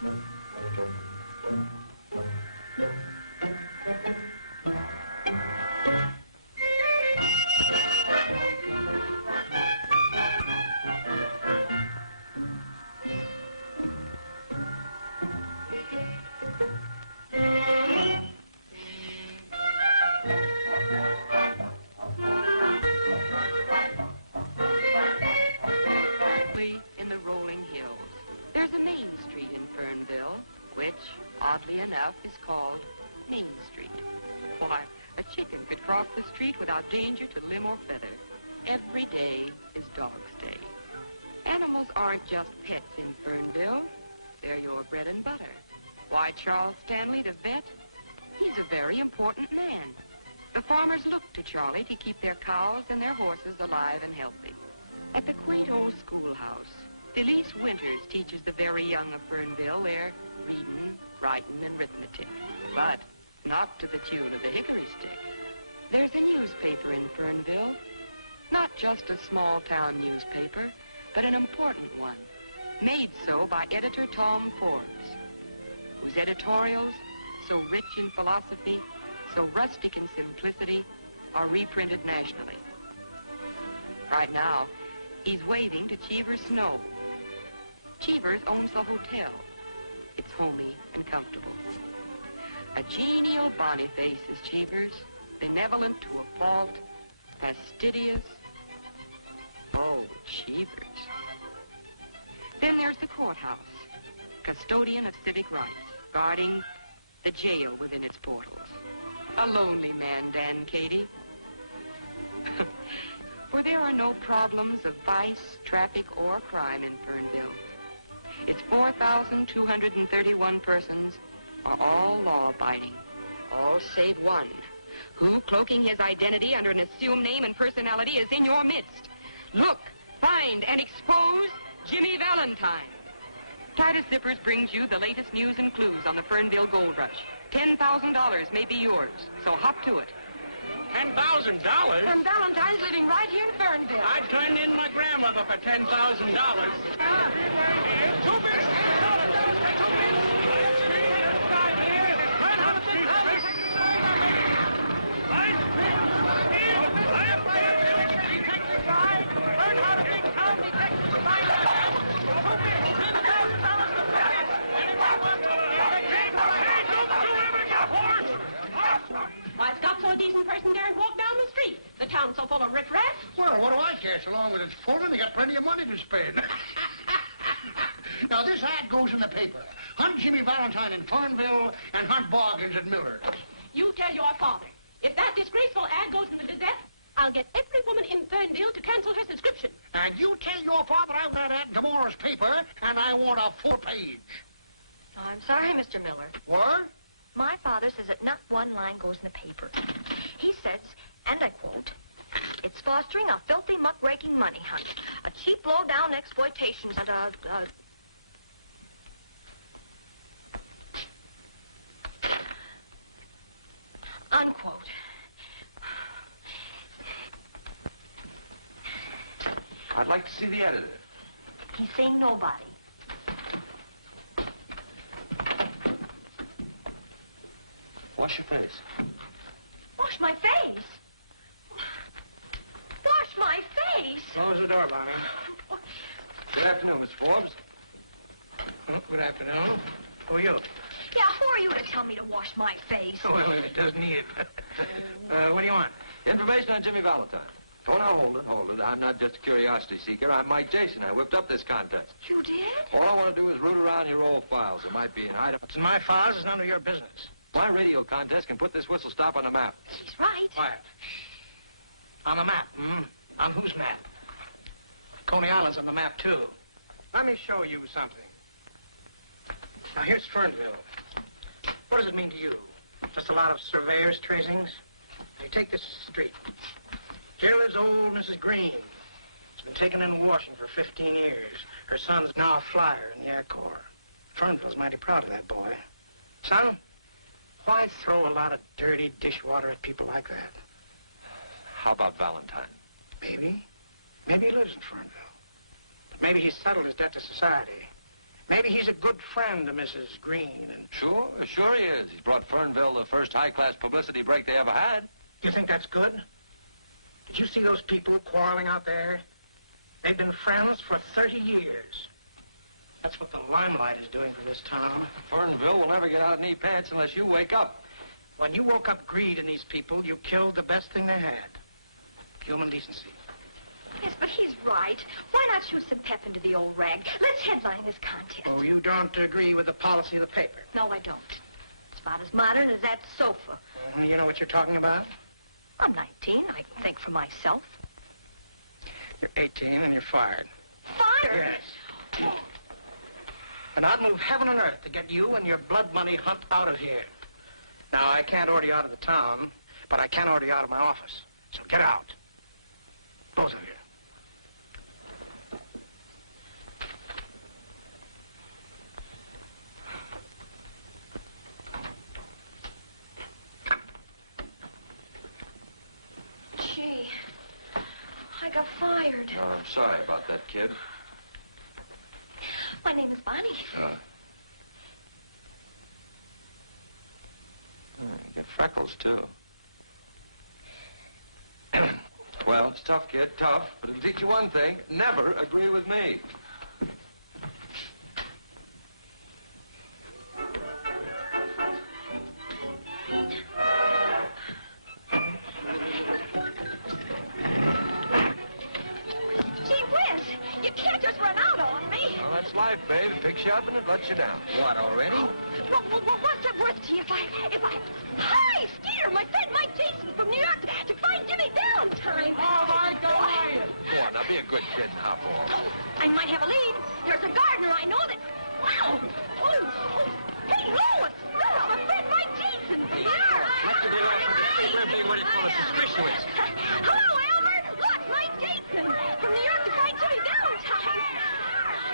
In the rolling hills, there's a main street in Fernville, which, oddly enough, is called Main Street. Why, a chicken could cross the street without danger to limb or feather. Every day is Dog's Day. Animals aren't just pets in Fernville. They're your bread and butter. Why, Charles Stanley, the vet, he's a very important man. The farmers look to Charlie to keep their cows and their horses alive and healthy. At the quaint old schoolhouse, Felice Winters teaches the very young of Fernville their reading, writing, and arithmetic. But not to the tune of the hickory stick. There's a newspaper in Fernville, not just a small-town newspaper, but an important one, made so by editor Tom Forbes, whose editorials, so rich in philosophy, so rustic in simplicity, are reprinted nationally. Right now, he's waving to Cheever's Snow. Cheever's owns the hotel. It's homey and comfortable. A genial Boniface is Cheever's, benevolent to a fault, fastidious. Oh, Cheever's. Then there's the courthouse, custodian of civic rights, guarding the jail within its portals. A lonely man, Dan Cady. For there are no problems of vice, traffic, or crime in Fernville. Its 4,231 persons are all law-abiding, all save one, who, cloaking his identity under an assumed name and personality, is in your midst. Look, find, and expose Jimmy Valentine. Titus Zippers brings you the latest news and clues on the Fernville gold rush. $10,000 may be yours, so hop to it. $10,000? And Valentine's living right here in Fernville. I turned in my grandmother for $10,000. Two bits, $10,000 for two bits. Learn how to think how to take Learn how to think how detectives find out. $2 bits, $10,000 for two bits. Anyone want to Hey, don't you ever get hoarse? Why, stop so a decent person daren't walk down the street. The town's so full of riffraff. Well, what do I care so long as it's full and they got plenty of money to spend? Now, this ad goes in the paper. Hunt Jimmy Valentine in Fernville and hunt Boggins at Miller's. You tell your father. If that disgraceful ad goes in the Gazette, I'll get every woman in Fernville to cancel her subscription. And you tell your father I want that ad in tomorrow's paper, and I want a 4-page. Oh, I'm sorry, Mr. Miller. What? My father says that not one line goes in the paper. He says, and I quote, "It's fostering a filthy, muckraking money hunt, a cheap, low-down exploitation, and unquote." I'd like to see the editor. He's saying nobody. Wash your face. Wash my face? Wash my face? Close the door, Bonnie. Good afternoon, Mr. Forbes. Oh, good afternoon. Who are you? Yeah, who are you to tell me to wash my face? Well, it doesn't need it. What do you want? Information on Jimmy Valentine. Oh, now, hold it. I'm not just a curiosity seeker. I'm Mike Jason. I whipped up this contest. You did? All I want to do is root around your old files. There might be an item. What's in my files is none of your business. My radio contest can put this whistle stop on the map. He's right. Quiet. On the map, On whose map? Coney Island's on the map, too. Let me show you something. Now, here's Fernville. What does it mean to you? Just a lot of surveyors' tracings? Now, you take this street. Here lives old Mrs. Green. She's been taken in washing for 15 years. Her son's now a flyer in the Air Corps. Fernville's mighty proud of that boy. Son, why throw a lot of dirty dishwater at people like that? How about Valentine? Maybe. Maybe he lives in Fernville. But maybe he's settled his debt to society. Maybe he's a good friend to Mrs. Green and... Sure he is. He's brought Fernville the first high-class publicity break they ever had. You think that's good? Did you see those people quarreling out there? They've been friends for 30 years. That's what the limelight is doing for this town. Fernville will never get out of knee pants unless you wake up. When you woke up greed in these people, you killed the best thing they had. Human decency. Yes, but he's right. Why not shoot some pep into the old rag? Let's headline this contest. Oh, you don't agree with the policy of the paper? No, I don't. It's about as modern as that sofa. You know what you're talking about? I'm 19. I can think for myself. You're 18 and you're fired. Fired? Yes. And I'd move heaven and earth to get you and your blood money hunt out of here. Now, I can't order you out of the town, but I can order you out of my office. So get out. Both of you. Gee, I got fired. Oh, I'm sorry about that, kid. My name is Bonnie. You get freckles, too. Well, it's tough, kid, tough. But it'll teach you one thing. Never agree with me. Gee whiz, you can't just run out on me. Well, that's life, babe. It picks you up and it lets you down. What, already? What's it worth to you if I... Hi, Skeeter, my friend Mike Jason from New York to find Jimmy Valentine. Oh, Mike, how are you? Go on, now be a good kid and hop off. I might have a lead. There's a gardener I know that... Wow! Hey, Lois! Lois, my friend Mike Jason from New York. Let's get off of the street. We're being what it's called suspicious. Hello, Elmer. Look, Mike Jason from New York to find Jimmy Valentine.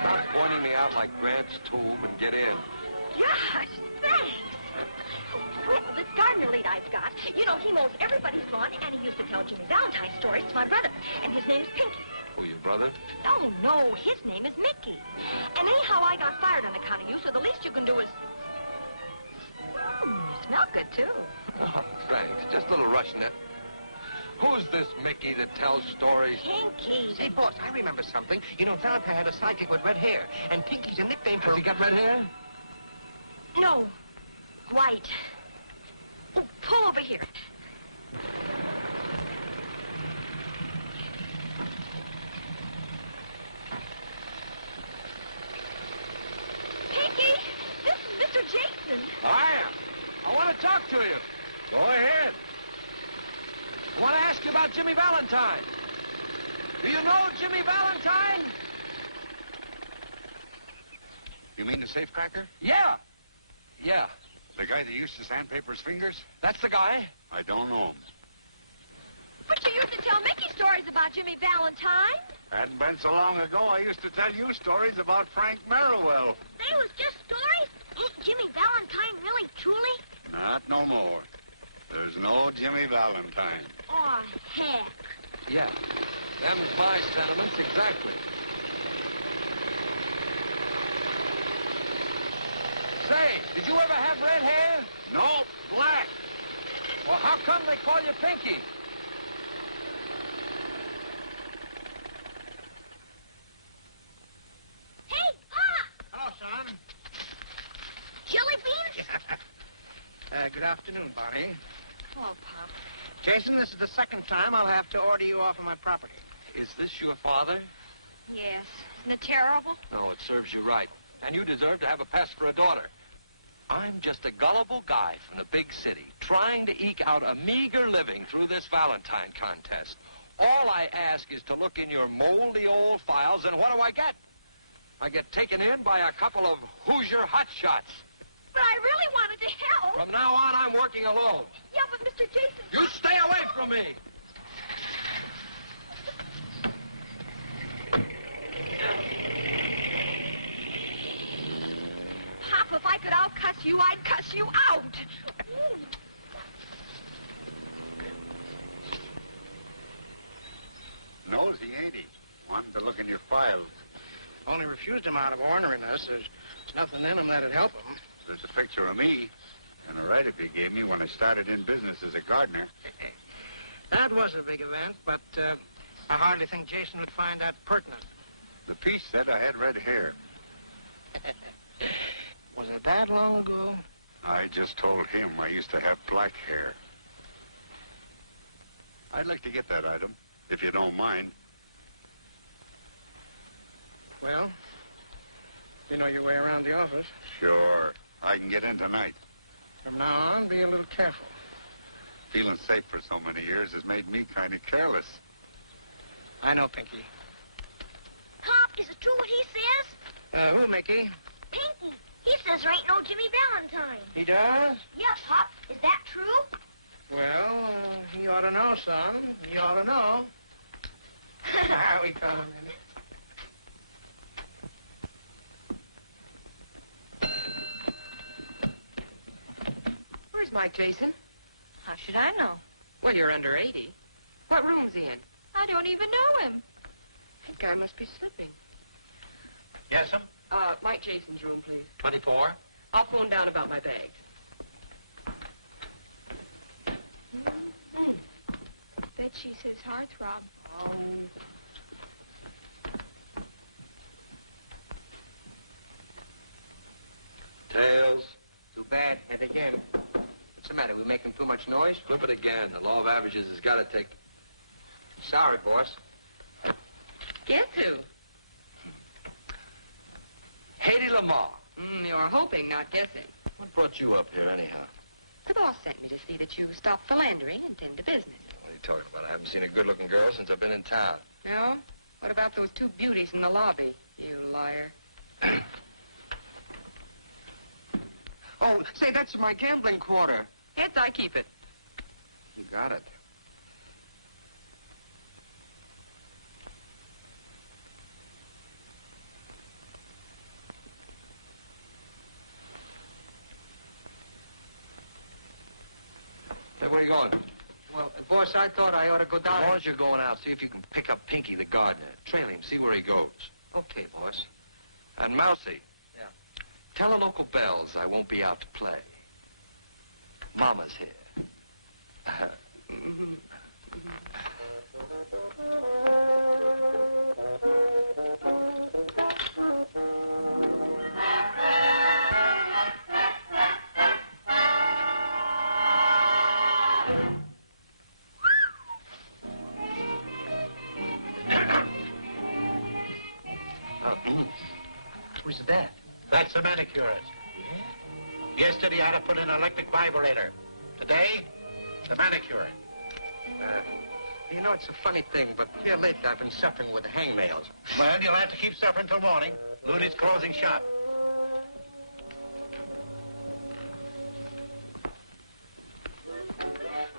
Stop pointing me out like Grant's tomb and get in. Gosh, thanks. Well, this gardener lead I've got, you know, he mows everybody's lawn, and he used to tell Jimmy Valentine stories to my brother, and his name is Pinky. Who, your brother? Oh, no, his name is Mickey. And anyhow, I got fired on account of you, so the least you can do is... you smell good, too. Oh, thanks. Just a little Russianette. Who's this Mickey that tells stories? Pinky. Say, boss, I remember something. You know, Valentine had a sidekick with red hair, and Pinky's a nickname for... Has he got red hair? No, white. Oh, pull over here. Pinky, this is Mr. Jason. I want to talk to you. Go ahead. I want to ask you about Jimmy Valentine. Do you know Jimmy Valentine? You mean the safecracker? Yeah. The guy that used to sandpaper his fingers? That's the guy. I don't know him. But you used to tell Mickey stories about Jimmy Valentine. Hadn't been so long ago, I used to tell you stories about Frank Merriwell. They was just stories? Ain't Jimmy Valentine really, truly? Not no more. There's no Jimmy Valentine. Oh, heck. Yeah. Them's my sentiments exactly. Say, did you ever have red hair? No, black. Well, how come they call you Pinky? Hey, Pop! Hello, son. Jelly beans? Good afternoon, Bonnie. Hello, Pop. Jason, this is the second time I'll have to order you off of my property. Is this your father? Yes. Isn't it terrible? No, it serves you right. And you deserve to have a pest for a daughter. I'm just a gullible guy from the big city, trying to eke out a meager living through this Valentine contest. All I ask is to look in your moldy old files, and what do I get? I get taken in by a couple of Hoosier hotshots. But I really wanted to help. From now on, I'm working alone. Yeah, but Mr. Jason... You stay away from me! Pop, if I could out-cuss you, I'd cuss you out. Nosy, ain't he? Wanted to look in your files. Only refused him out of orneriness. There's nothing in them that'd help him. There's a picture of me and a write-up you gave me when I started in business as a gardener. That was a big event, but I hardly think Jason would find that pertinent. The piece said I had red hair. Was it that long ago? I just told him I used to have black hair. I'd like to get that item, if you don't mind. Well, you know your way around the office. Sure. I can get in tonight. From now on, be a little careful. Feeling safe for so many years has made me kind of careless. I know, Pinky. Pop, is it true what he says? Who, Mickey? Pinky. He says there ain't no Jimmy Valentine. He does? Yeah, Pop. Is that true? Well, he ought to know, son. He ought to know. We caught him in it. Where's Mike, Jason? How should I know? Well, you're under 80. What room's he in? I don't even know him. That guy must be slipping. Yes, sir? Mike Jason's room, please. 24. I'll phone down about my bags. Bet she's his heartthrob. Oh. Tails. Too bad. And again. What's the matter? We making too much noise? Flip it again. The law of averages has got to take... Sorry, boss. Guess who? Haiti Lamar. You're hoping, not guessing. What brought you up here, anyhow? The boss sent me to see that you stop philandering and tend to business. What are you talking about? I haven't seen a good-looking girl since I've been in town. No? What about those two beauties in the lobby, you liar? Oh, say, that's my gambling quarter. Heads, I keep it. You got it. Hey, where are you going? Well, boss, I thought I ought to go down. As long as you're going out, see if you can pick up Pinky the gardener. Trail him, see where he goes. Okay, boss. And Mousy. Yeah. Tell the local bells I won't be out to play. Mama's here. Who's that? That's the manicurist. Yeah? Yesterday, I had to put in an electric vibrator. Today, the manicurist. You know, it's a funny thing, but here lately I've been suffering with hangnails. Well, you'll have to keep suffering till morning. Ludy's closing shop.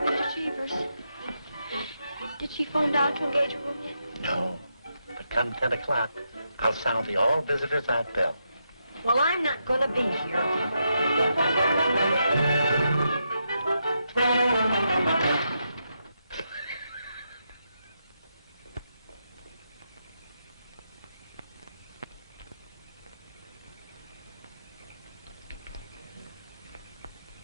Mr. Cheevers, did she phone down to engage a room yet? No. But come 10 o'clock, I'll sound the all visitors out bell. Well, I'm not going to be here.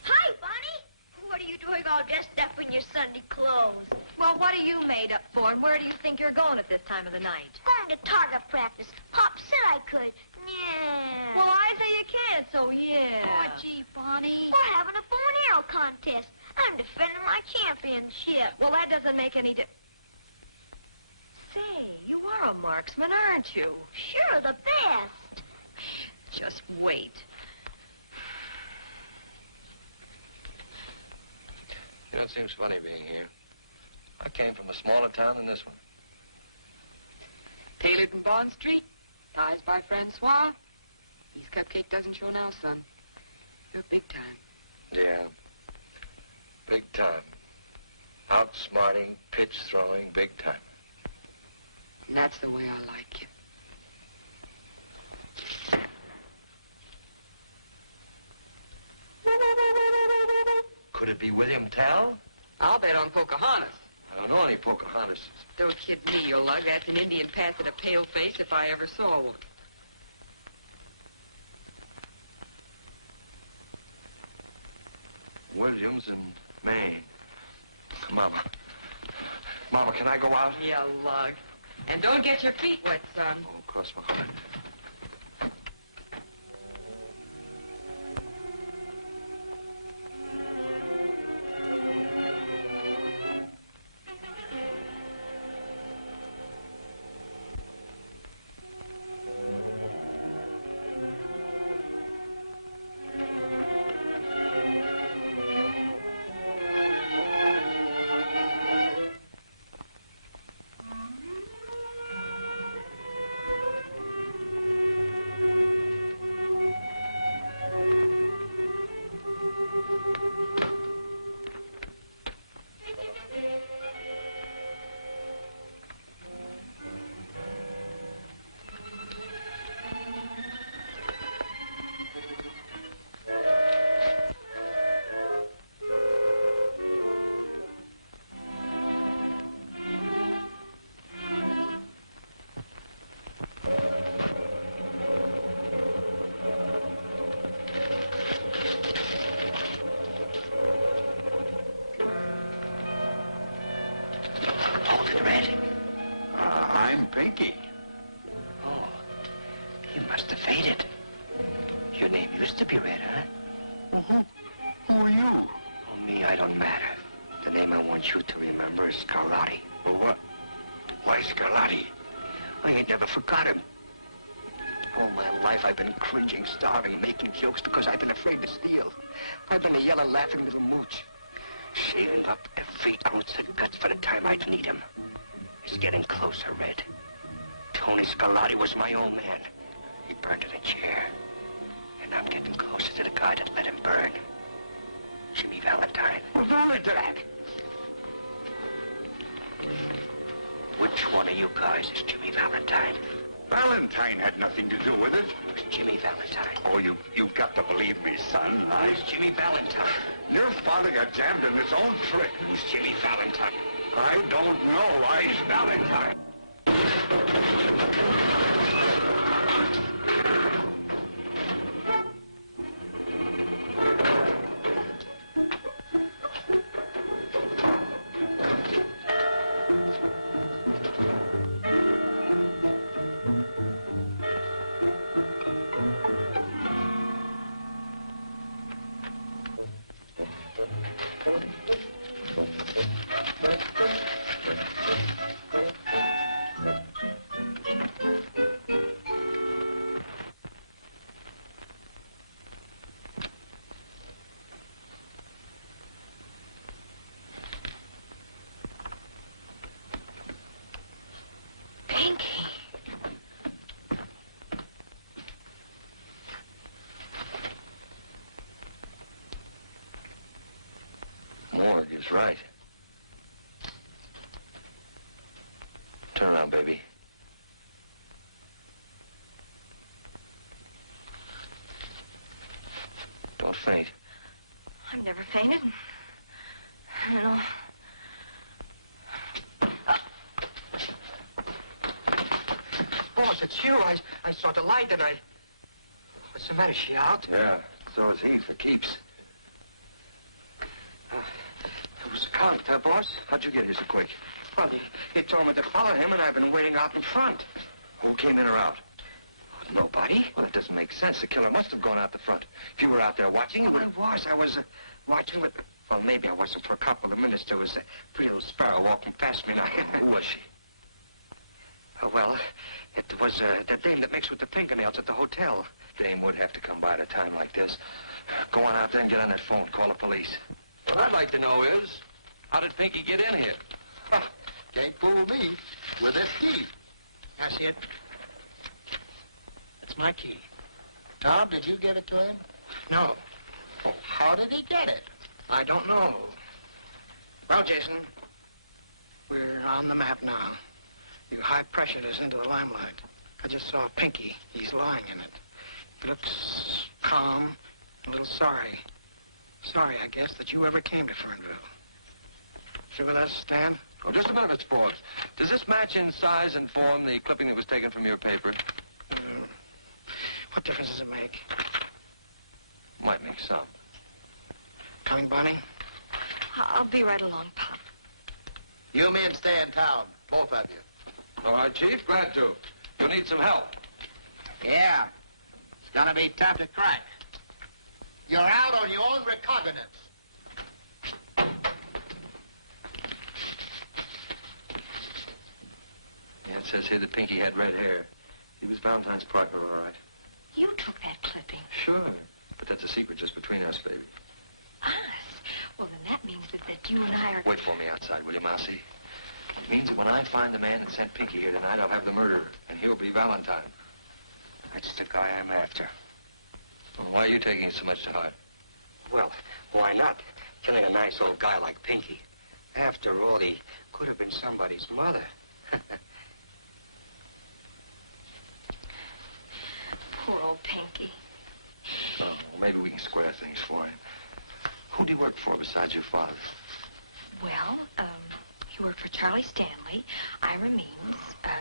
Hi, Bonnie. What are you doing all dressed up in your Sunday clothes? Well, what are you made up for, and where do you think you're going at this time of the night? Going to target practice. Pop said I could. Yeah. Well, I say you can't, so yeah. Oh, gee, Bonnie. We're having a bow and arrow contest. I'm defending my championship. Well, that doesn't make any Say, you are a marksman, aren't you? Sure, the best. Just wait. You know, it seems funny being here. I came from a smaller town than this one. Tailored in Bond Street, ties by Francois. These cupcake doesn't show now, son. You're big time. Yeah. Big time. Outsmarting, pitch throwing, big time. And that's the way I like you. Could it be William Tell? I'll bet on Pocahontas. I don't know any Pocahontas. Don't kid me, you lug. That's an Indian pass at a pale face if I ever saw one. Williams in Maine. Mama. Mama, can I go out? You lug. And don't get your feet wet, son. Oh, cross my heart. I'm Pinky. Oh, you must have faded. Your name used to be Red, huh? Well, who are you? Oh, me, I don't matter. The name I want you to remember is Scarlatti. Well, what? Why Scarlatti? I ain't never forgot him. All my life I've been cringing, starving, making jokes because I've been afraid to steal. I've been a yellow, laughing little mooch, saving up every ounce of guts for the time I'd need him. It's getting closer, Red. Tony Scarlatti was my old man. He burned in a chair. And I'm getting closer to the guy that let him burn. Jimmy Valentine. Well, don't let that. Which one of you guys is Jimmy Valentine? Valentine had nothing to do with it. It was Jimmy Valentine. Oh, you've got to believe me, son. Who's Jimmy Valentine? Your father got jammed in his own trick. Who's Jimmy Valentine? I don't know. Who's Valentine? Morgue is right. Turn around, baby. Don't faint. I've never fainted. I don't know. Boss, it's you. I saw the light and I... What's the matter? Is she out? Yeah, so is he, for keeps. It was the count, boss? How'd you get here so quick? Well, he told me to follow him, and I've been waiting out in front. Who came in or out? Nobody. Well, that doesn't make sense. The killer must have gone out the front. If you were out there watching, you would... I was watching, but... Well, maybe I wasn't for a couple of minutes. There was a pretty little sparrow walking past me, and I... Who was she? Well, it was the dame that makes with the fingernails at the hotel. Dame would have to come by at a time like this. Go on out there and get on that phone. Call the police. What I'd like to know is, how did Pinky get in here? Can't fool me with this key. That's it. That's my key. Tom, did you give it to him? No. Oh, how did he get it? I don't know. Well, Jason, we're on the map now. You high-pressured us into the limelight. I just saw Pinky. He's lying in it. He looks calm, a little sorry. Sorry, I guess, that you ever came to Fernville. You with us, Dan? Oh, just a minute, Mr. Forbes. Does this match in size and form the clipping that was taken from your paper? What difference does it make? Might make some. Coming, Bonnie? I'll be right along, Pop. You men stay in town, both of you. All right, Chief, glad to. You'll need some help. Yeah. It's gonna be tough to crack. You're out on your own recognizance. Yeah, it says here that Pinky had red hair. He was Valentine's partner, all right. You took that clipping. Sure. But that's a secret just between us, baby. Us? Well, then that means that you and I are... Wait for me outside, will you, Mousy? It means that when I find the man that sent Pinky here tonight, I'll have the murderer, and he'll be Valentine. That's the guy I'm after. Well, why are you taking it so much to heart? Well, why not? Killing a nice old guy like Pinky. After all, he could have been somebody's mother. Poor old Pinky. Oh, well, maybe we can square things for him. Who do you work for besides your father? Well, he worked for Charlie Stanley, Ira Means,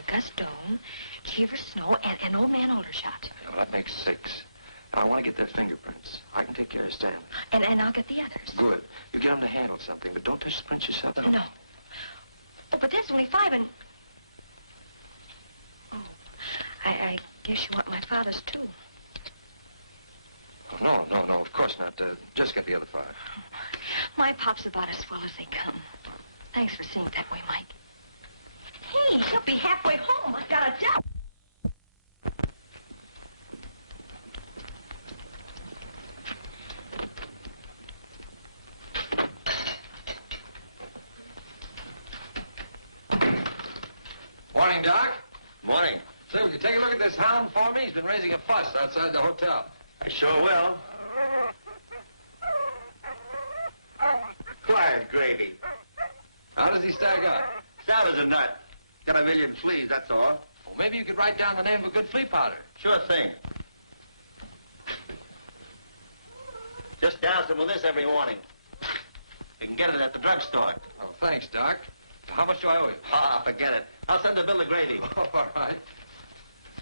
Gus Doan, Cheever Snow, and Old Man Aldershot. Yeah, well, that makes 6. I want to get their fingerprints. I can take care of Stanley. And I'll get the others. Good. You get them to handle something, but don't touch the prints yourself. No. Oh, but that's only 5 and... Oh, I guess you want my father's, too. Oh, no, of course not. Just get the other 5. My Pop's about as swell as they come. Thanks for seeing it that way, Mike. Hey, he'll be halfway home. I've got a job. Morning, Doc. Morning. Say, will you take a look at this hound for me? He's been raising a fuss outside the hotel. I sure will. Quiet, Gravy. How does he stack up? Sour as a nut. Got a million fleas, that's all. Well, maybe you could write down the name of a good flea powder. Sure thing. Just douse him with this every morning. You can get it at the drugstore. Oh, thanks, Doc. How much do I owe you? Ah, forget it. I'll send a bill to Grady. Oh, all right.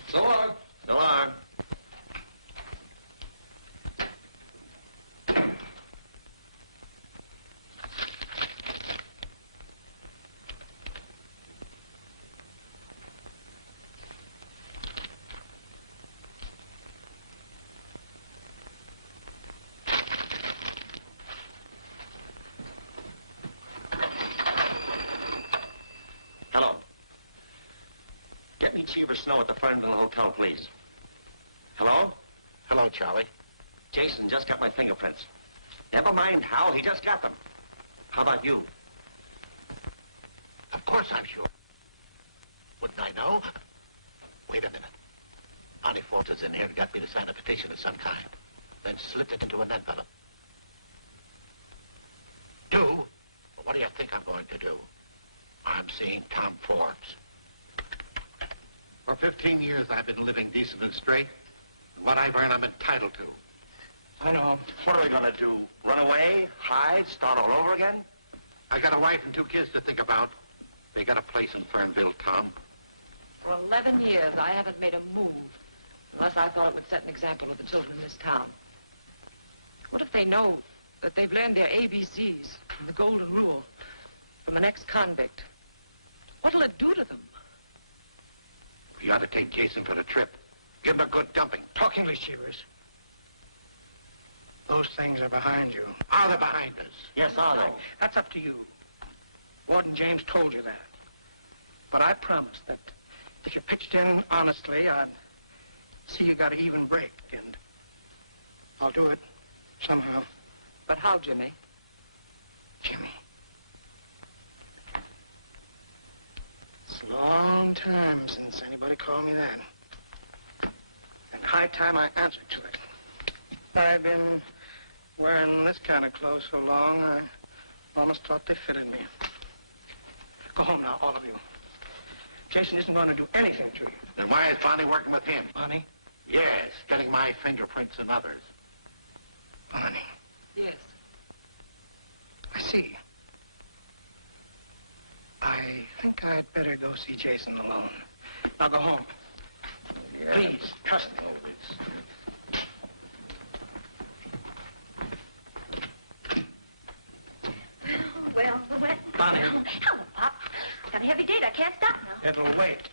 So long. So long. Hello. Get me Cheever Snow at the Fernville Hotel, please. Hello? Hello, Charlie. Jason just got my fingerprints. Never mind how, he just got them. How about you? Of course I'm sure. Wouldn't I know? Wait a minute. Bonnie Ford is in here and got me to sign a petition of some kind. Then slipped it into an envelope. Do? Well, what do you think I'm going to do? I'm seeing Tom Forbes. For 15 years, I've been living decent and straight. And what I've earned, I'm entitled to. I know. What are we going to do? Run away? Hide? Start all over again? I got a wife and 2 kids to think about. They got a place in Fernville, Tom. For 11 years, I haven't made a move unless I thought it would set an example to the children in this town. What if they know that they've learned their ABCs and the golden rule from the next convict? What'll it do to them? We ought to take Jason for the trip. Give him a good dumping. Talk English, Cheevers. Those things are behind you. Are they behind us? Yes, are they? That's up to you. Warden James told you that. But I promised that if you pitched in honestly, I'd see you got an even break, and I'll do it somehow. But how, Jimmy? Jimmy. It's a long time since anybody called me that. And high time I answered to it. I've been wearing this kind of clothes so long, I almost thought they fitted me. Go home now, all of you. Jason isn't going to do anything to you. Then why is Bonnie working with him? Bonnie? Yes, getting my fingerprints and others. Bonnie. Yes. I see. I think I'd better go see Jason alone. Now go home. Yeah. Please, trust me. Oh, it's... Well, Bonnie. Oh, hello, Pop. Got a heavy date. I can't stop now. It'll wait.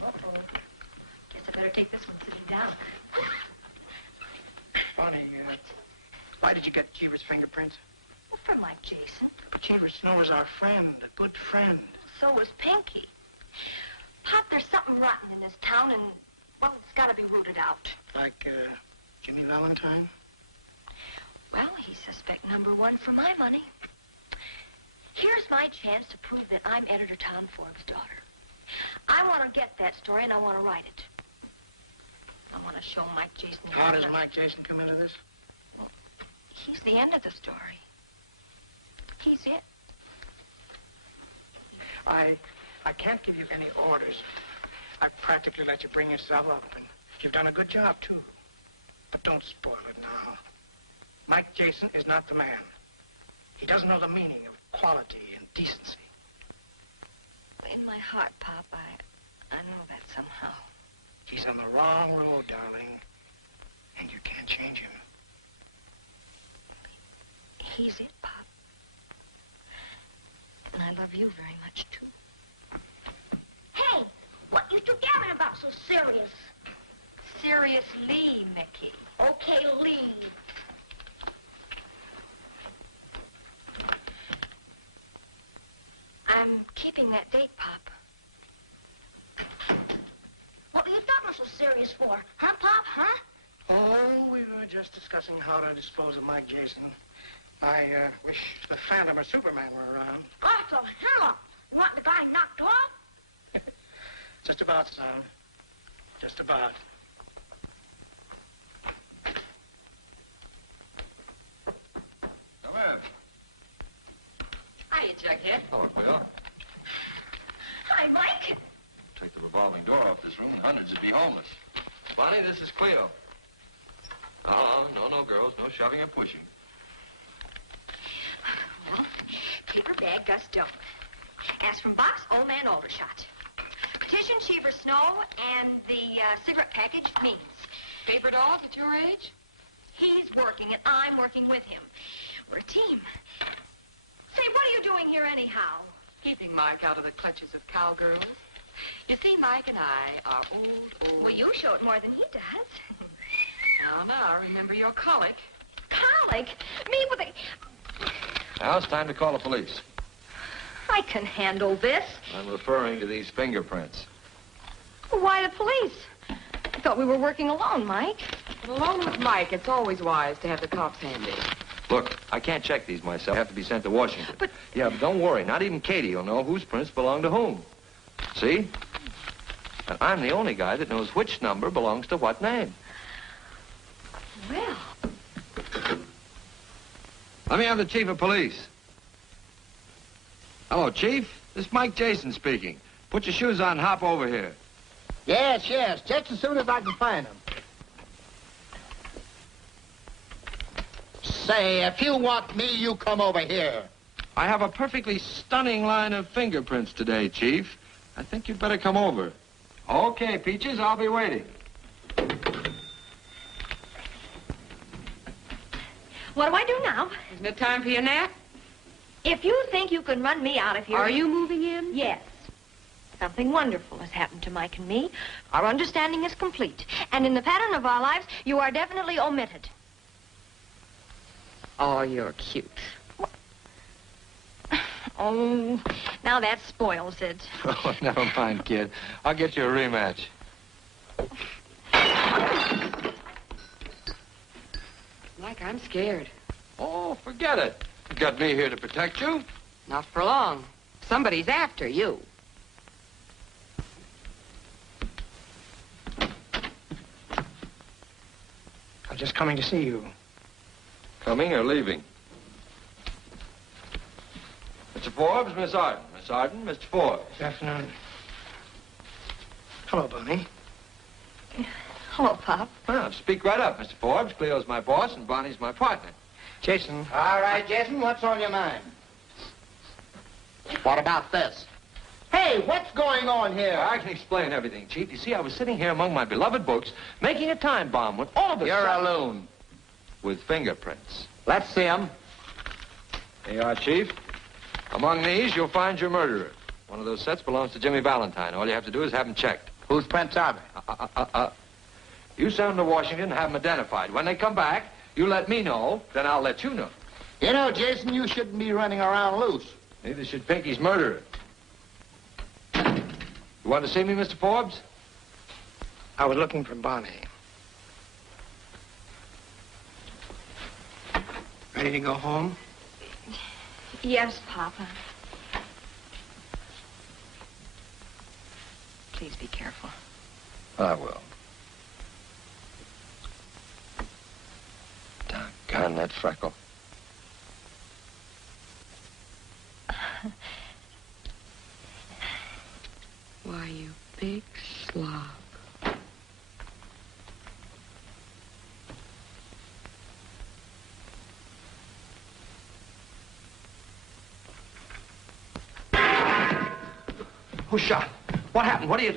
Uh-oh. Guess I better take this one sitting down. Bonnie, why did you get Cheever's fingerprints? Well, from Mike Jason. But Cheever Snow is our friend, a good friend. So was Pinky. Pop, there's something rotten in this town, and, well, it's got to be rooted out. Like, Jimmy Valentine? Well, he's suspect number one for my money. Here's my chance to prove that I'm Editor Tom Forbes' daughter. I want to get that story, and I want to write it. I want to show Mike Jason. How does Mike Jason come into this? Well, he's the end of the story. He's it. I can't give you any orders. I practically let you bring yourself up, and you've done a good job, too. But don't spoil it now. Mike Jason is not the man. He doesn't know the meaning of quality and decency. In my heart, Pop, I know that somehow. He's on the wrong road, darling, and you can't change him. He's it, Pop. And I love you very much, too. Hey, what you two gabbing about so serious? Seriously, Mickey. Okay, Lee. I'm keeping that date, Pop. What are you talking so serious for? Huh, Pop, huh? Oh, we were just discussing how to dispose of Mike Jason. I wish the Phantom or Superman were around. God, so hell, you want the guy knocked off? Just about, son. Just about. Come in. Hiya, Jughead. Hello, Bill. Hi, Mike. Take the revolving door off this room and hundreds would be homeless. Bonnie, this is Cleo. No, girls. No shoving or pushing. Well, paper bag, Gus Doe. Aspirin box, Old Man Aldershot. Petition, Cheever Snow, and the cigarette package, Means. Paper dolls at your age? He's working, and I'm working with him. We're a team. Say, what are you doing here anyhow? Keeping Mike out of the clutches of cowgirls. You see, Mike and I are old. Well, you show it more than he does. Now, remember your colic. Colic? Me with a... Now it's time to call the police. I can handle this. I'm referring to these fingerprints. Well, why the police? I thought we were working alone, Mike. Along with Mike, it's always wise to have the cops handy. Look, I can't check these myself. They have to be sent to Washington. But... Yeah, but don't worry. Not even Katie will know whose prints belong to whom. See? And I'm the only guy that knows which number belongs to what name. Well... Let me have the chief of police. Hello, Chief. This is Mike Jason speaking. Put your shoes on, hop over here. Yes, just as soon as I can find them. Say, if you want me, you come over here. I have a perfectly stunning line of fingerprints today, Chief. I think you'd better come over. Okay, Peaches, I'll be waiting. What do I do now? Isn't it time for your nap? If you think you can run me out of here... Are you moving in? Yes. Something wonderful has happened to Mike and me. Our understanding is complete. And in the pattern of our lives, you are definitely omitted. Oh, you're cute. Oh, now that spoils it. Oh, never mind, kid. I'll get you a rematch. Mike, I'm scared. Oh, forget it. You got me here to protect you. Not for long. Somebody's after you. I'm just coming to see you. Coming or leaving? Mr. Forbes, Miss Arden. Miss Arden, Mr. Forbes. Good afternoon. Hello, Bonnie. Hello, Pop. Well, speak right up, Mr. Forbes. Cleo's my boss and Bonnie's my partner. Jason. All right, Jason, what's on your mind? What about this? Hey, what's going on here? I can explain everything, Chief. You see, I was sitting here among my beloved books, making a time bomb when all of a You're sudden... a loon. With fingerprints. Let's see 'em. Here you are, Chief. Among these, you'll find your murderer. One of those sets belongs to Jimmy Valentine. All you have to do is have him checked. Whose prints are they? You send them to Washington and have them identified. When they come back, you let me know, then I'll let you know. You know, Jason, you shouldn't be running around loose. Neither should Pinky's murderer. You want to see me, Mr. Forbes? I was looking for Bonnie. Ready to go home? Yes, Papa. Please be careful. I will. Doggone that freckle. Why, you big slob. Who shot? What happened? What do you...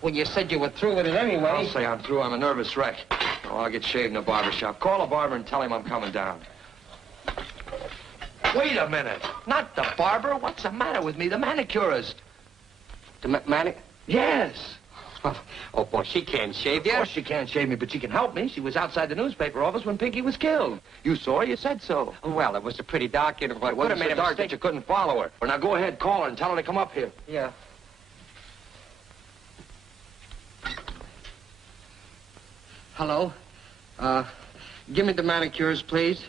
Well, you said you were through with it anyway. I'll say I'm through. I'm a nervous wreck. Oh, I'll get shaved in a barber shop. Call a barber and tell him I'm coming down. Wait a minute. Not the barber. What's the matter with me? The manicurist. The manic? Yes. Oh, boy, she can't shave you. Of course she can't shave me, but she can help me. She was outside the newspaper office when Pinky was killed. You saw her. You said so. Well, it was a pretty dark, you know. It wasn't so dark that you couldn't follow her. Well, now go ahead, call her and tell her to come up here. Yeah. Hello? Give me the manicures, please.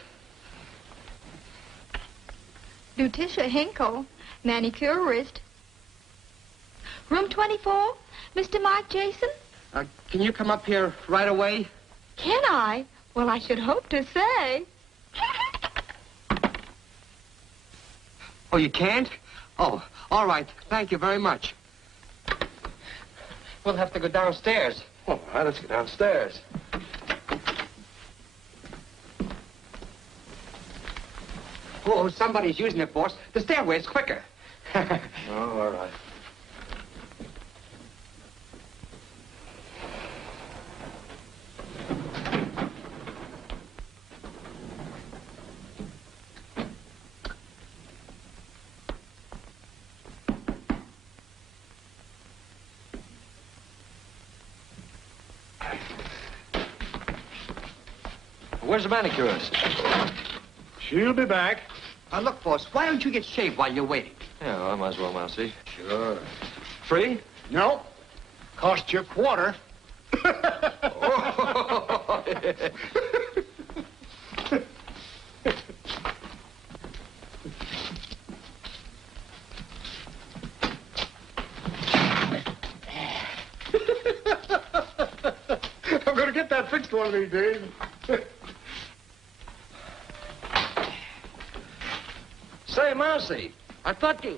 Lutetia Hinkle, manicurist. Room 24, Mr. Mike Jason? Can you come up here right away? Can I? Well, I should hope to say. Oh, you can't? Oh, all right. Thank you very much. We'll have to go downstairs. All right, let's go downstairs. Oh, somebody's using it, boss. The stairway's quicker. Oh, all right. Where's the manicurist? She'll be back. Look, boss, why don't you get shaved while you're waiting? Yeah, I might as well, Mousy. Sure. Free? No. Cost you a quarter. Oh, I'm going to get that fixed one of these days. Say, Mousy, I thought you...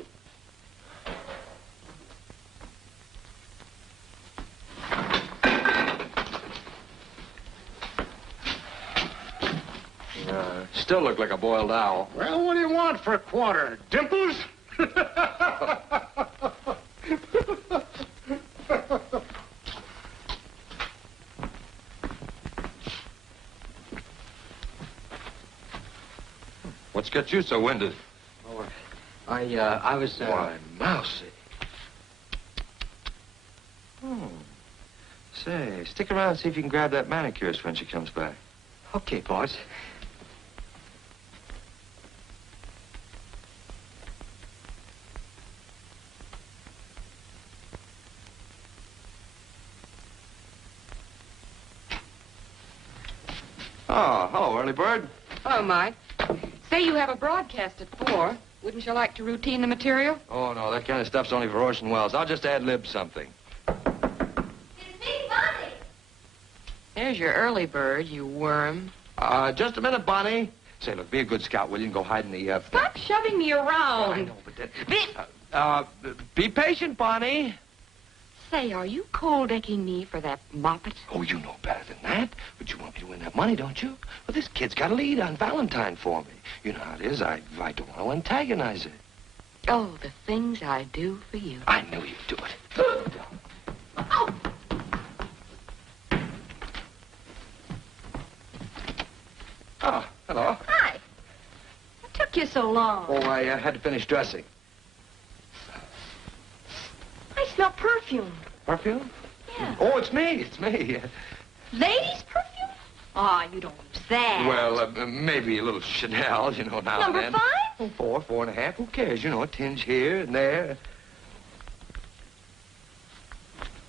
Still look like a boiled owl. Well, what do you want for a quarter? Dimples? What's got you so winded? I was, Why, Mousy. Oh. Say, stick around and see if you can grab that manicurist when she comes back. Okay, boss. Oh, hello, early bird. Hello, Mike. Say you have a broadcast at 4. Wouldn't you like to routine the material? Oh, no, that kind of stuff's only for Orson Welles. I'll just ad-lib something. There's your early bird, you worm. Just a minute, Bonnie. Say, look, be a good scout, will you, and go hide in the, Stop shoving me around. I know, but that... be patient, Bonnie. Say, are you cold-decking me for that moppet? Oh, you know better than that. But you want me to win that money, don't you? Well, this kid's got a lead on Valentine for me. You know how it is. I don't want to antagonize it. Oh, the things I do for you. I knew you'd do it. Oh. Oh, hello. Hi. What took took you so long? Oh, I had to finish dressing. I smell perfume. Perfume? Yeah. Oh, it's me. It's me. Ladies' perfume? Oh, you don't use that. Well, maybe a little Chanel, you know, now Number and then. 5? Oh, 4, 4.5. Who cares? You know, a tinge here and there.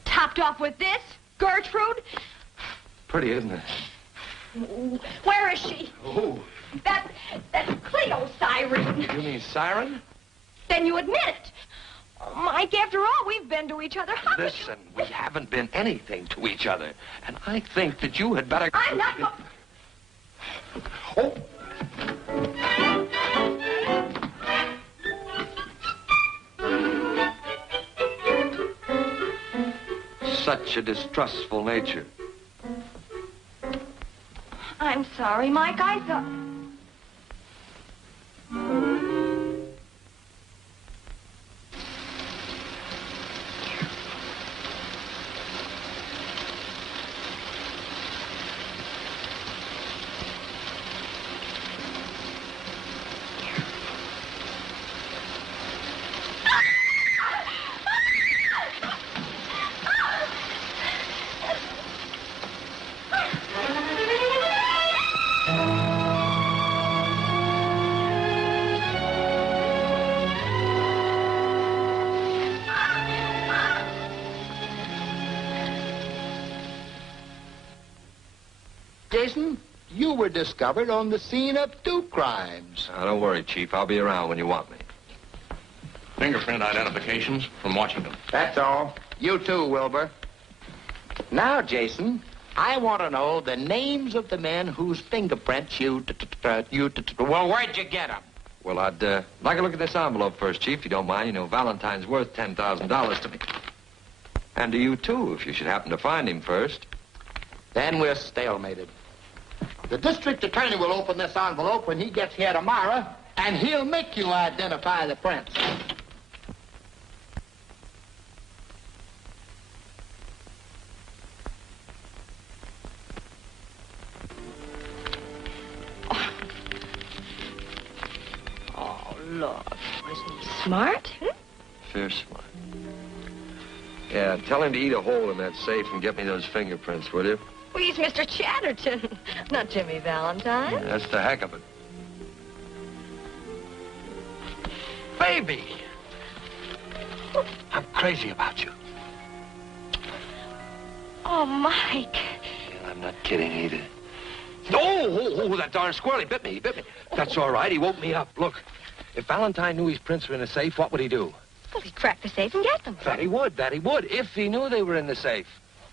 Topped off with this? Gertrude? Pretty, isn't it? Where is she? Who? That Cleo siren. You mean Siren? Then you admit it. Oh, Mike, after all, we've been to each other. How could Listen, we haven't been anything to each other. And I think that you had better... I'm not... Oh! Such a distrustful nature. I'm sorry, Mike. I thought... Jason, you were discovered on the scene of 2 crimes. Now, don't worry, Chief. I'll be around when you want me. Fingerprint identifications from Washington. That's all. You too, Wilbur. Now, Jason, I want to know the names of the men whose fingerprints well, where'd you get them? Well, I'd like a look at this envelope first, Chief, if you don't mind. You know, Valentine's worth $10,000 to me. And to you, too, if you should happen to find him first. Then we're stalemated. The district attorney will open this envelope when he gets here tomorrow, and he'll make you identify the prints. Oh, Lord. Wasn't he smart? Fierce smart. Yeah, tell him to eat a hole in that safe and get me those fingerprints, will you? Well, he's Mr. Chatterton, not Jimmy Valentine. Yeah, that's the heck of it. Baby! I'm crazy about you. Oh, Mike. Yeah, I'm not kidding either. Oh, that darn squirrel, he bit me. That's all right, he woke me up. Look, if Valentine knew his prints were in the safe, what would he do? Well, he'd crack the safe and get them. That he would, if he knew they were in the safe.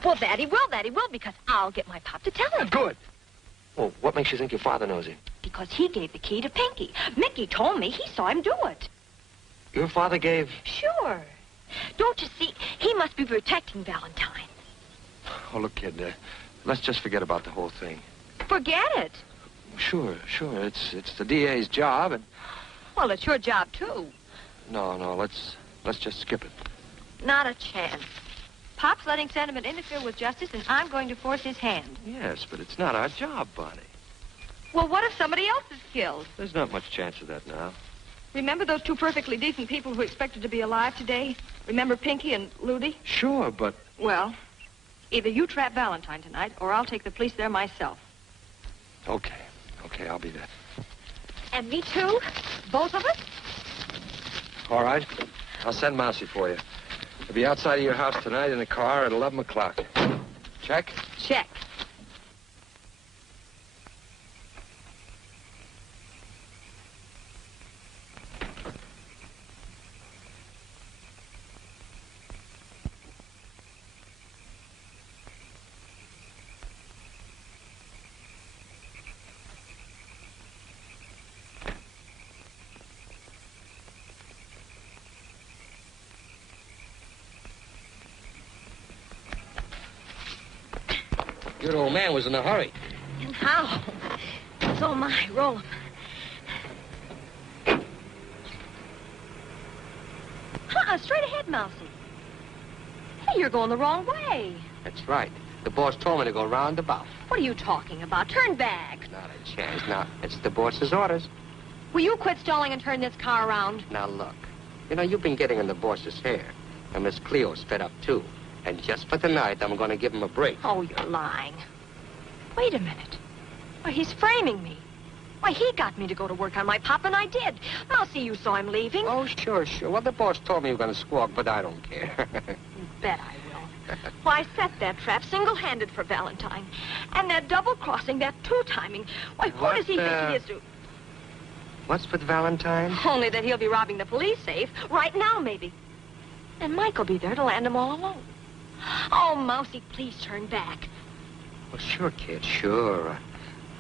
Well, that he will, because I'll get my pop to tell him. Good. Well, what makes you think your father knows him? Because he gave the key to Pinky. Mickey told me he saw him do it. Your father gave... Sure. Don't you see? He must be protecting Valentine. Oh, look, kid, let's just forget about the whole thing. Forget it. Sure. It's the DA's job, and... Well, it's your job, too. No, let's just skip it. Not a chance. Pop's letting sentiment interfere with justice, and I'm going to force his hand. Yes, but it's not our job, Bonnie. Well, what if somebody else is killed? There's not much chance of that now. Remember those 2 perfectly decent people who expected to be alive today? Remember Pinky and Ludy? Sure, but... Well, either you trap Valentine tonight, or I'll take the police there myself. Okay, I'll be there. And me, too? Both of us? All right. I'll send Mousy for you. I'll be outside of your house tonight in a car at 11 o'clock. Check? Check. Your old man was in a hurry. And how? So am I. Roll 'em. Straight ahead, Mousy. Hey, you're going the wrong way. That's right. The boss told me to go roundabout. What are you talking about? Turn back. Not a chance. Now, it's the boss's orders. Will you quit stalling and turn this car around? Now, look. You know, you've been getting in the boss's hair. And Miss Cleo's fed up, too. And just for the night, I'm going to give him a break. Oh, you're lying. Wait a minute. Why, he's framing me. Why, he got me to go to work on my pop, and I did. I'll see you saw him leaving. Oh, sure. Well, the boss told me you were going to squawk, but I don't care. You bet I will. Why, I set that trap single-handed for Valentine. And that double-crossing, that two-timing. Why, who does he think he is to... What's with Valentine? Only that he'll be robbing the police safe right now, maybe. And Mike'll be there to land them all alone. Oh, Mousy, please turn back. Well, sure, kid, sure.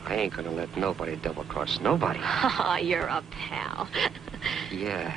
I ain't gonna let nobody double-cross nobody. Oh, you're a pal. Yeah.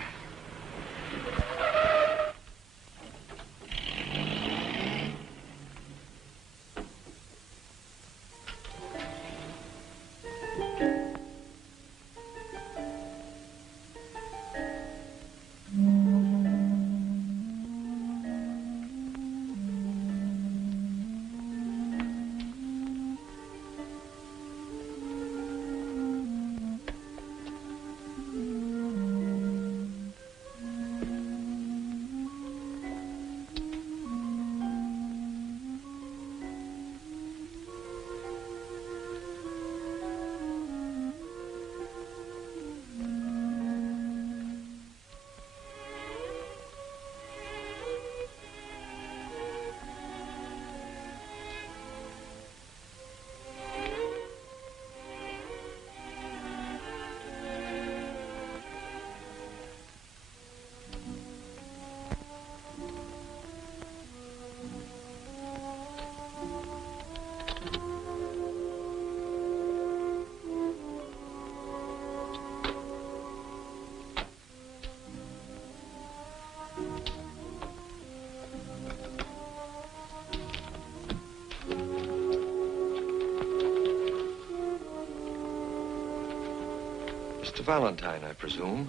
Mr. Valentine, I presume.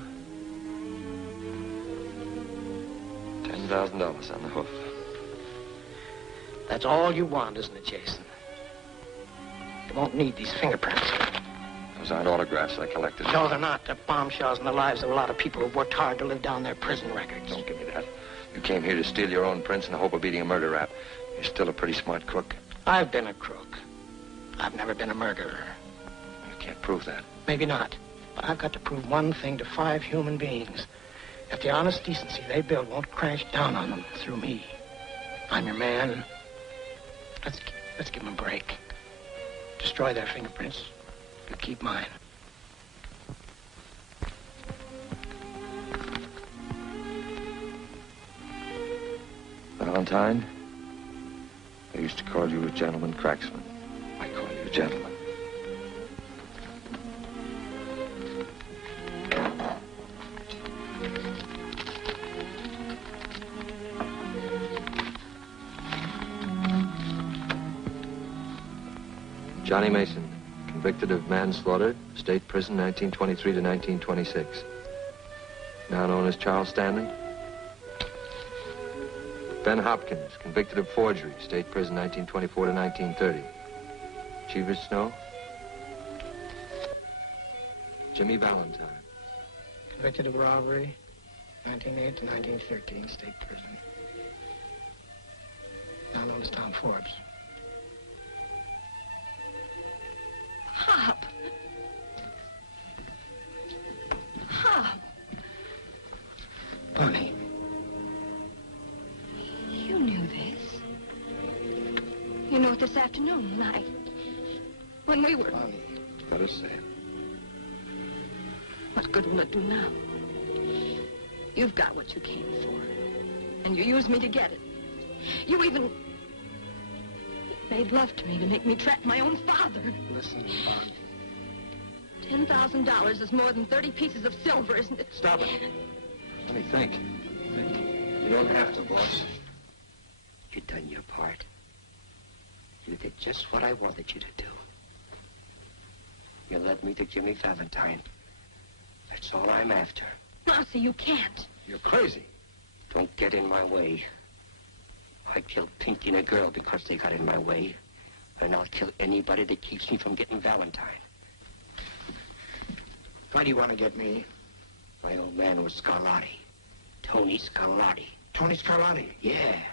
$10,000 on the hoof. That's all you want, isn't it, Jason? You won't need these fingerprints. Those aren't autographs I collected. No, they're not. They're bombshells in the lives of a lot of people who've worked hard to live down their prison records. Don't give me that. You came here to steal your own prints in the hope of beating a murder rap. You're still a pretty smart crook. I've been a crook. I've never been a murderer. You can't prove that. Maybe not. But I've got to prove one thing to 5 human beings. If the honest decency they build won't crash down on them through me. I'm your man. Let's give them a break. Destroy their fingerprints. You keep mine. Valentine, I used to call you a gentleman cracksman. I call you a gentleman. Johnny Mason, convicted of manslaughter, state prison 1923 to 1926. Now known as Charles Stanley. Ben Hopkins, convicted of forgery, state prison 1924 to 1930. Cheever Snow. Jimmy Valentine. Convicted of robbery, 1908 to 1913, state prison. Now known as Tom Forbes. Hop. Hop. Bonnie. You knew this. You knew it this afternoon when we were... Bonnie, better say it. What good will it do now? You've got what you came for. And you used me to get it. You even... made love to me to make me trap my own father. Listen, Bonnie. $10,000 is more than 30 pieces of silver, isn't it? Stop it. Let me think. You don't have to, boss. You done your part. You did just what I wanted you to do. You led me to Jimmy Valentine. That's all I'm after. Marcy, you can't. You're crazy. Don't get in my way. I killed Pinky and a girl because they got in my way. And I'll kill anybody that keeps me from getting Valentine. Why do you want to get me? My old man was Scarlatti. Tony Scarlatti. Tony Scarlatti? Yeah.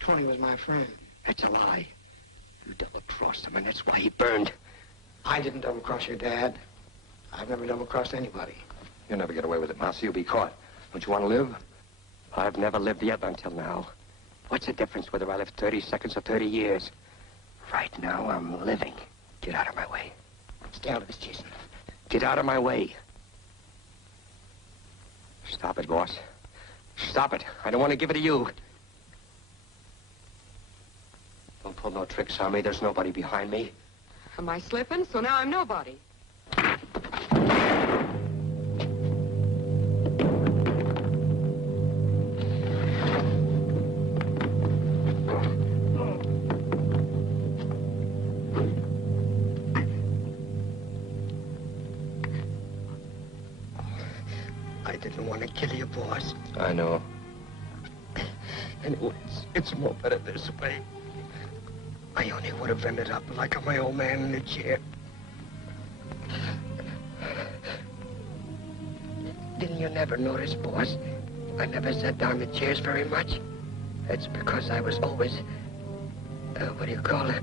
Tony was my friend. That's a lie. You double-crossed him, and that's why he burned. I didn't double-cross your dad. I've never double-crossed anybody. You'll never get away with it, Mouse. You'll be caught. Don't you want to live? I've never lived yet until now. What's the difference whether I live 30 seconds or 30 years? Right now, I'm living. Get out of my way. Stay out of this, Jason. Get out of my way. Stop it, boss. Stop it. I don't want to give it to you. Don't pull no tricks on me. There's nobody behind me. Am I slipping? So now I'm nobody. I didn't want to kill you, boss. I know. Anyway, it's more better this way. I only would have ended up like my old man in the chair. Didn't you never notice, boss? I never sat down in chairs very much. That's because I was always, what do you call it?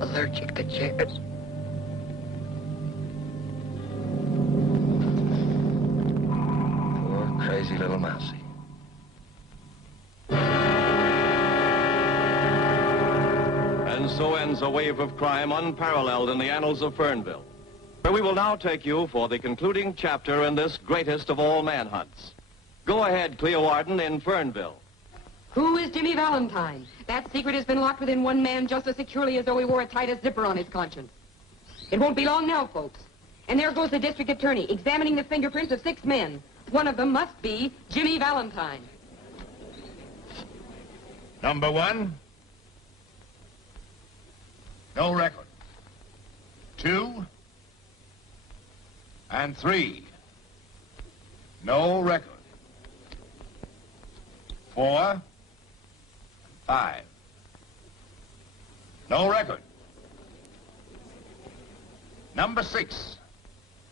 Allergic to chairs. Poor, crazy little Mousie. And so ends a wave of crime unparalleled in the annals of Fernville, where we will now take you for the concluding chapter in this greatest of all manhunts. Go ahead, Cleo Arden in Fernville. Who is Jimmy Valentine? That secret has been locked within one man just as securely as though he wore a tightest zipper on his conscience. It won't be long now, folks. And there goes the district attorney examining the fingerprints of 6 men. One of them must be Jimmy Valentine. Number 1. No record. 2. And 3. No record. 4. 5. No record. Number 6.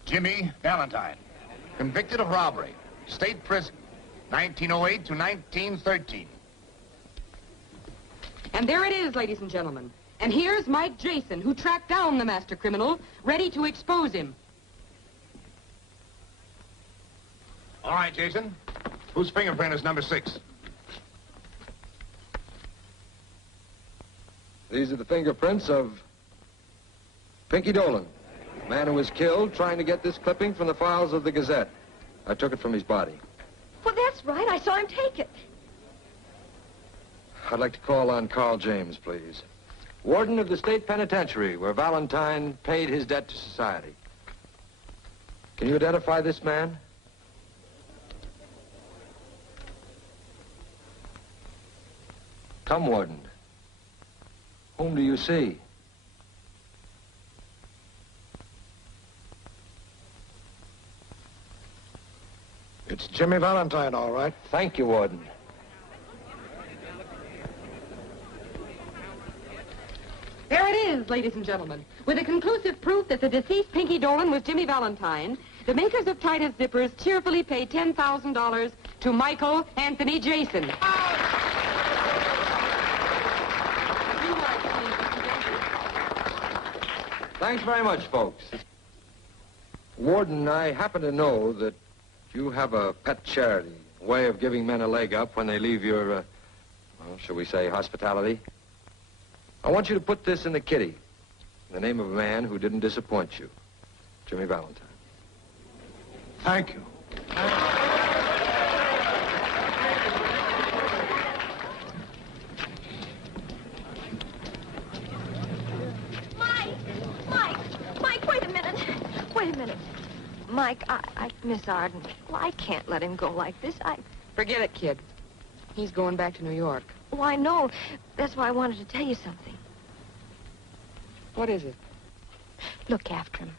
Jimmy Valentine. Convicted of robbery. State prison. 1908 to 1913. And there it is, ladies and gentlemen. And here's Mike Jason, who tracked down the master criminal, ready to expose him. All right, Jason. Whose fingerprint is number 6? These are the fingerprints of Pinky Dolan, a man who was killed trying to get this clipping from the files of the Gazette. I took it from his body. Well, that's right. I saw him take it. I'd like to call on Carl James, please. Warden of the state penitentiary, where Valentine paid his debt to society. Can you identify this man? Come, Warden. Whom do you see? It's Jimmy Valentine, all right. Thank you, Warden. There it is, ladies and gentlemen. With a conclusive proof that the deceased Pinky Dolan was Jimmy Valentine, the makers of tightest zippers cheerfully pay $10,000 to Michael Anthony Jason. Thanks very much, folks. Warden, I happen to know that you have a pet charity, a way of giving men a leg up when they leave your, well, shall we say, hospitality. I want you to put this in the kitty, in the name of a man who didn't disappoint you, Jimmy Valentine. Thank you. Mike, wait a minute. Wait a minute. Mike, Miss Arden, well, I can't let him go like this. Forget it, kid. He's going back to New York. Well, I know. That's why I wanted to tell you something. What is it? Look after him.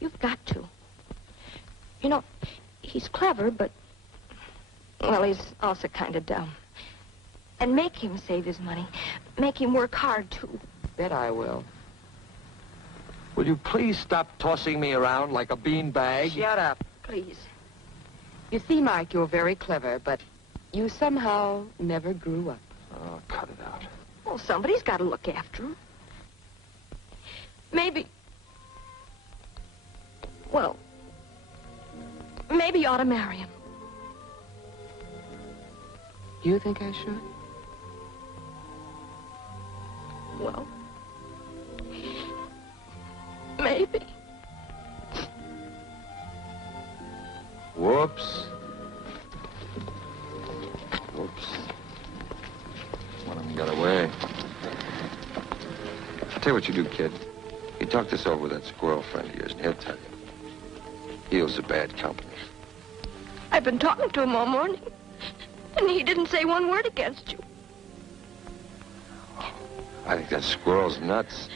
You've got to. You know, he's clever, but, well, he's also kind of dumb. And make him save his money. Make him work hard, too. Bet I will. Will you please stop tossing me around like a beanbag? Shut up, please. You see, Mike, you're very clever, but you somehow never grew up. Oh, cut it out. Well, somebody's got to look after him. Maybe... Well, maybe you ought to marry him. You think I should? Well, maybe. Whoops. Whoops. One of them got away. I'll tell you what you do, kid. You talk this over with that squirrel friend of yours, and he'll tell you. Heel's a bad company. I've been talking to him all morning, and he didn't say one word against you. I think that squirrel's nuts.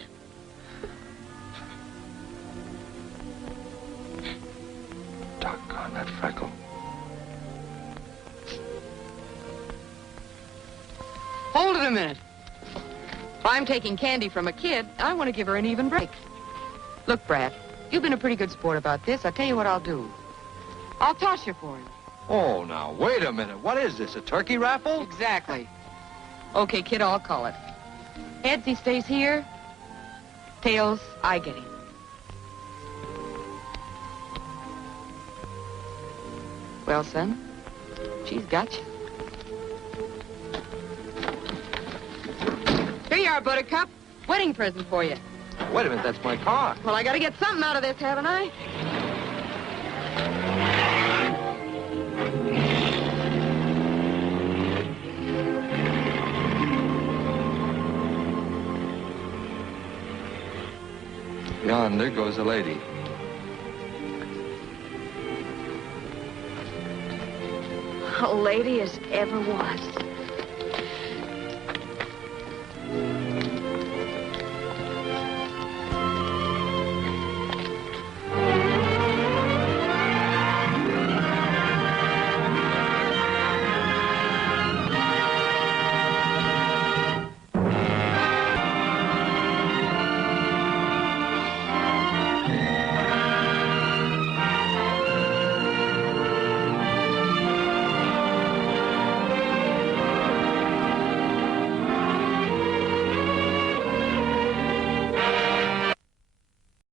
Doggone that freckle. Hold it a minute. If I'm taking candy from a kid, I want to give her an even break. Look, Brad, you've been a pretty good sport about this. I'll tell you what I'll do. I'll toss you for him. Oh, now, wait a minute. What is this, a turkey raffle? Exactly. Okay, kid, I'll call it. Heads, he stays here. Tails, I get him. Well, son, she's got you. Here you are, Buttercup. Wedding present for you. Wait a minute, that's my car. Well, I gotta get something out of this, haven't I? Yonder goes the lady. A lady as ever was.